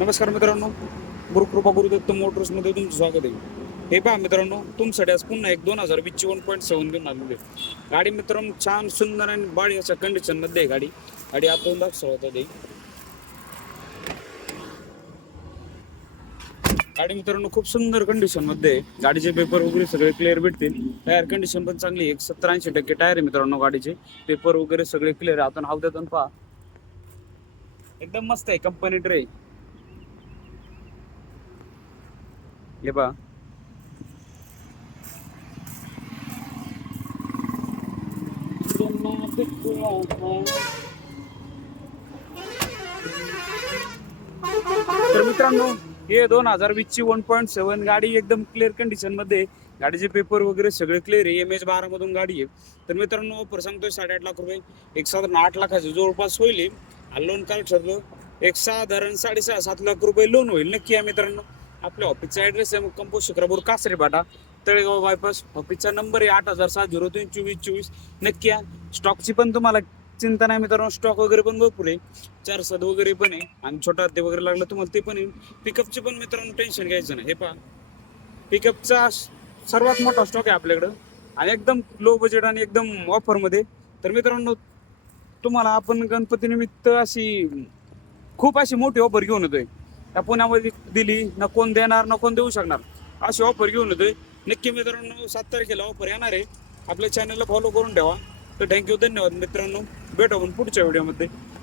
नमस्कार मित्रांनो. गुरुकृपा गुरुदत्त मोटर्समध्ये तुमचं स्वागत आहे. हे पहा मित्रांनो तुमच्यासाठी आज पुन्हा एक दोन हजार वीसची वन पॉईंट सेवन घेऊन आलेली आहे. गाडी मित्रांनो छान सुंदर आणि बाळी अशा कंडिशनमध्ये आहे गाडी. गाडी आपण दाखवत होती गाडी मित्रांनो खूप सुंदर कंडिशनमध्ये आहे. गाडीचे पेपर वगैरे सगळे क्लिअर भेटतील. टायर कंडिशन पण चांगली आहे. एक सत्तर ऐंशी टक्के टायर आहे मित्रांनो गाडीचे. पेपर वगैरे सगळे क्लिअर आहे. आपण हवद्यातून पहा. एकदम मस्त आहे. कंपनी ड्रे हे पहा. तर मित्रांनो हे दोन हजार वीस ची वन पॉईंट सेवन गाडी एकदम क्लिअर कंडिशनमध्ये गाडीचे पेपर वगैरे सगळे क्लिअर आहे. एम एच बारा मधून गाडी आहे. तर मित्रांनो ऑफर सांगतोय साडेआठ लाख रुपये. एक साधारण आठ लाखाचे जवळपास होईल लोन काय ठरलं. एक साधारण साडेसहा सात लाख रुपये लोन होईल. नक्की आहे मित्रांनो. आपल्या ऑफिसचा ऍड्रेस आहे. कंपोज शुक्रापूर कासरे बाटा तळेगाव बायपास ऑफिसचा नंबर आहे आठ हजार सात झिरो तीन चोवीस चोवीस. नक्की या. स्टॉकची पण तुम्हाला चिंता नाही मित्रांनो. स्टॉक वगैरे पण भरपूर आहे. चार सद वगैरे पण आहे. आणि छोटा हत्ती वगैरे लागलं तुम्हाला ते पण आहे. पिकअपचे पण मित्रांनो टेन्शन घ्यायचं नाही. हे पहा. पिकअपचा सर्वात मोठा स्टॉक आहे आपल्याकडं. आणि एकदम लो बजेट आणि एकदम ऑफरमध्ये तर मित्रांनो तुम्हाला आपण गणपती निमित्त अशी खूप अशी मोठी ऑफर घेऊन येतोय. त्या पुण्यामध्ये दिली न कोण देणार न कोण देऊ शकणार? अशी ऑफर घेऊन येतोय. नक्की मित्रांनो सात तारखेला ऑफर येणार आहे. आपल्या चॅनलला फॉलो करून ठेवा. तर थँक्यू धन्यवाद मित्रांनो. भेटू आपण पुढच्या व्हिडिओमध्ये